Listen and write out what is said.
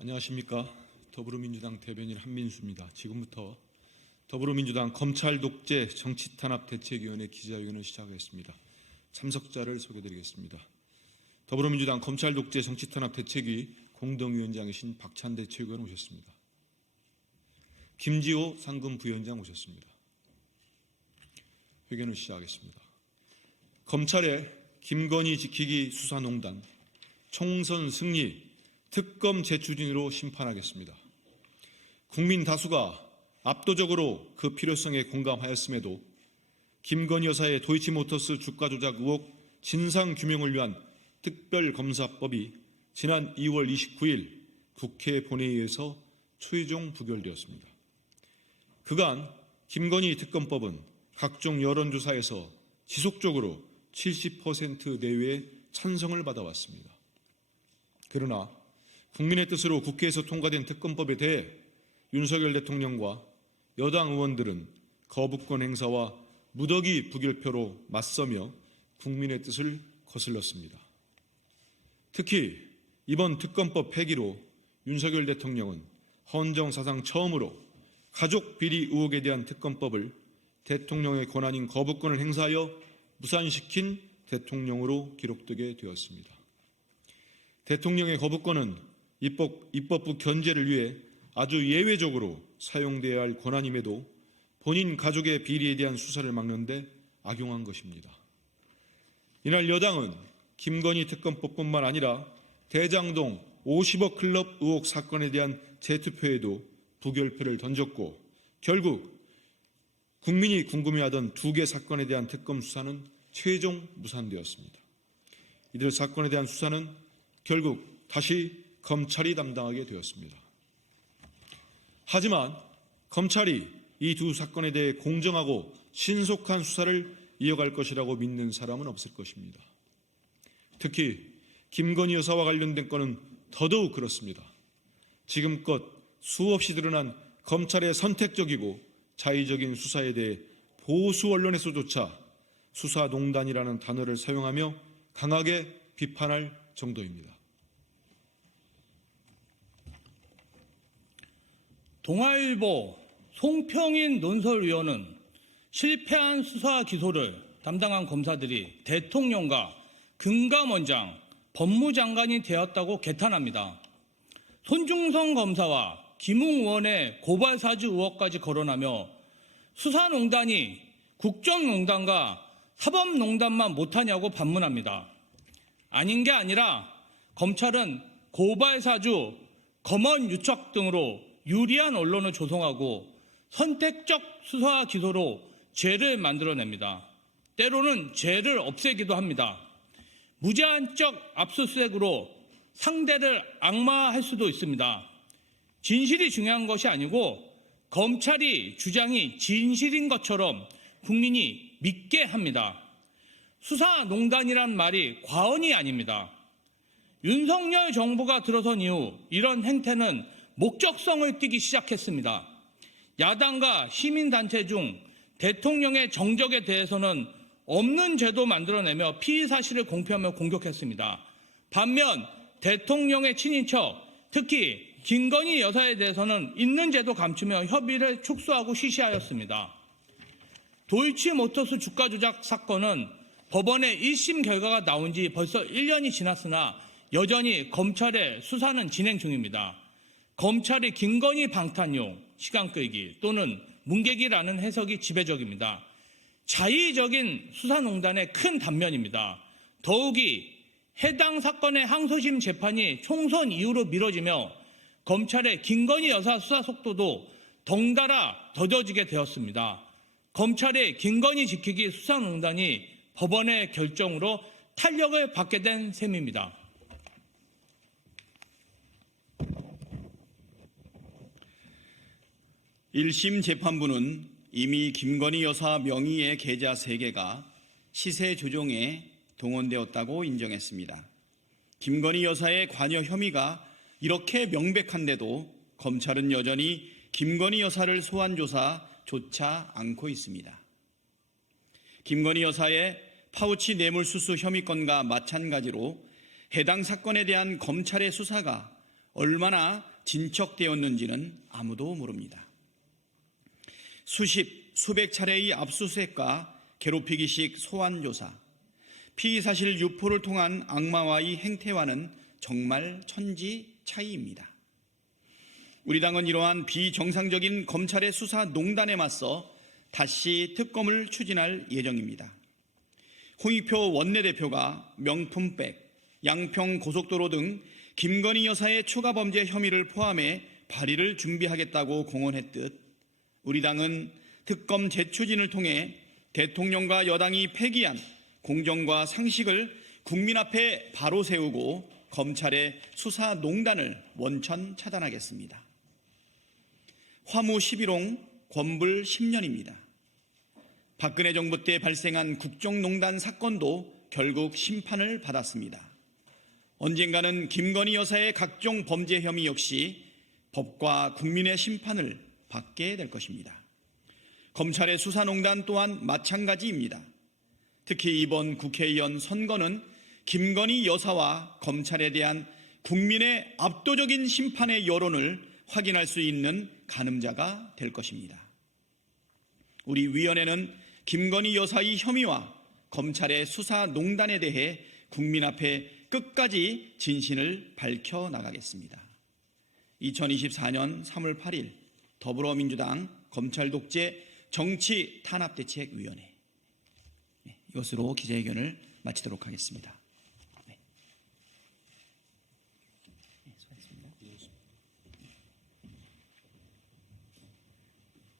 안녕하십니까. 더불어민주당 대변인 한민수입니다. 지금부터 더불어민주당 검찰 독재 정치탄압 대책위원회 기자회견을 시작하겠습니다. 참석자를 소개드리겠습니다. 더불어민주당 검찰 독재 정치탄압 대책위 공동위원장이신 박찬대 최고위원 오셨습니다. 김지호 상금 부위원장 오셨습니다. 회견을 시작하겠습니다. 검찰의 김건희 지키기 수사농단, 총선 승리, 특검 재추진으로 심판하겠습니다. 국민 다수가 압도적으로 그 필요성에 공감하였음에도 김건희 여사의 도이치모터스 주가 조작 의혹 진상규명을 위한 특별검사법이 지난 2월 29일 국회 본회의에서 최종 부결되었습니다. 그간 김건희 특검법은 각종 여론조사에서 지속적으로 70% 내외의 찬성을 받아왔습니다. 그러나 국민의 뜻으로 국회에서 통과된 특검법에 대해 윤석열 대통령과 여당 의원들은 거부권 행사와 무더기 부결표로 맞서며 국민의 뜻을 거슬렀습니다. 특히 이번 특검법 폐기로 윤석열 대통령은 헌정 사상 처음으로 가족 비리 의혹에 대한 특검법을 대통령의 권한인 거부권을 행사하여 무산시킨 대통령으로 기록되게 되었습니다. 대통령의 거부권은 입법부 견제를 위해 아주 예외적으로 사용돼야 할 권한임에도 본인 가족의 비리에 대한 수사를 막는 데 악용한 것입니다. 이날 여당은 김건희 특검법뿐만 아니라 대장동 50억 클럽 의혹 사건에 대한 재투표에도 부결표를 던졌고 결국 국민이 궁금해하던 두 개 사건에 대한 특검 수사는 최종 무산되었습니다. 이들 사건에 대한 수사는 결국 다시 검찰이 담당하게 되었습니다. 하지만 검찰이 이 두 사건에 대해 공정하고 신속한 수사를 이어갈 것이라고 믿는 사람은 없을 것입니다. 특히 김건희 여사와 관련된 건은 더더욱 그렇습니다. 지금껏 수없이 드러난 검찰의 선택적이고 자의적인 수사에 대해 보수 언론에서조차 수사농단이라는 단어를 사용하며 강하게 비판할 정도입니다. 동아일보 송평인 논설위원은 실패한 수사 기소를 담당한 검사들이 대통령과 금감원장, 법무장관이 되었다고 개탄합니다. 손중성 검사와 김웅 의원의 고발사주 의혹까지 거론하며 수사농단이 국정농단과 사법농단만 못하냐고 반문합니다. 아닌 게 아니라 검찰은 고발사주, 검언 유착 등으로 유리한 언론을 조성하고 선택적 수사 기소로 죄를 만들어냅니다. 때로는 죄를 없애기도 합니다. 무제한적 압수수색으로 상대를 악마할 수도 있습니다. 진실이 중요한 것이 아니고 검찰이 주장이 진실인 것처럼 국민이 믿게 합니다. 수사농단이란 말이 과언이 아닙니다. 윤석열 정부가 들어선 이후 이런 행태는 목적성을 띠기 시작했습니다. 야당과 시민단체 중 대통령의 정적에 대해서는 없는 죄도 만들어내며 피의 사실을 공표하며 공격했습니다. 반면 대통령의 친인척, 특히 김건희 여사에 대해서는 있는 죄도 감추며 협의를 축소하고 시시하였습니다. 도이치모터스 주가 조작 사건은 법원의 1심 결과가 나온 지 벌써 1년이 지났으나 여전히 검찰의 수사는 진행 중입니다. 검찰이 김건희 방탄용, 시간 끌기 또는 문개기라는 해석이 지배적입니다. 자의적인 수사농단의 큰 단면입니다. 더욱이 해당 사건의 항소심 재판이 총선 이후로 미뤄지며 검찰의 김건희 여사 수사 속도도 덩달아 더뎌지게 되었습니다. 검찰의 김건희 지키기 수사농단이 법원의 결정으로 탄력을 받게 된 셈입니다. (1심) 재판부는 이미 김건희 여사 명의의 계좌 3개가 시세 조종에 동원되었다고 인정했습니다. 김건희 여사의 관여 혐의가 이렇게 명백한데도 검찰은 여전히 김건희 여사를 소환 조사조차 않고 있습니다. 김건희 여사의 파우치 뇌물수수 혐의건과 마찬가지로 해당 사건에 대한 검찰의 수사가 얼마나 진척되었는지는 아무도 모릅니다. 수백 차례의 압수수색과 괴롭히기식 소환조사, 피의사실 유포를 통한 악마와의 행태와는 정말 천지 차이입니다. 우리 당은 이러한 비정상적인 검찰의 수사 농단에 맞서 다시 특검을 추진할 예정입니다. 홍익표 원내대표가 명품백, 양평 고속도로 등 김건희 여사의 추가 범죄 혐의를 포함해 발의를 준비하겠다고 공언했듯 우리 당은 특검 재추진을 통해 대통령과 여당이 폐기한 공정과 상식을 국민 앞에 바로 세우고 검찰의 수사 농단을 원천 차단하겠습니다. 화무 11홍, 권불 10년입니다. 박근혜 정부 때 발생한 국정농단 사건도 결국 심판을 받았습니다. 언젠가는 김건희 여사의 각종 범죄 혐의 역시 법과 국민의 심판을 받게 될 것입니다. 검찰의 수사농단 또한 마찬가지입니다. 특히 이번 국회의원 선거는 김건희 여사와 검찰에 대한 국민의 압도적인 심판의 여론을 확인할 수 있는 가늠자가 될 것입니다. 우리 위원회는 김건희 여사의 혐의와 검찰의 수사농단에 대해 국민 앞에 끝까지 진실을 밝혀나가겠습니다. 2024년 3월 8일 더불어민주당 검찰독재 정치탄압대책위원회, 이것으로 기자회견을 마치도록 하겠습니다.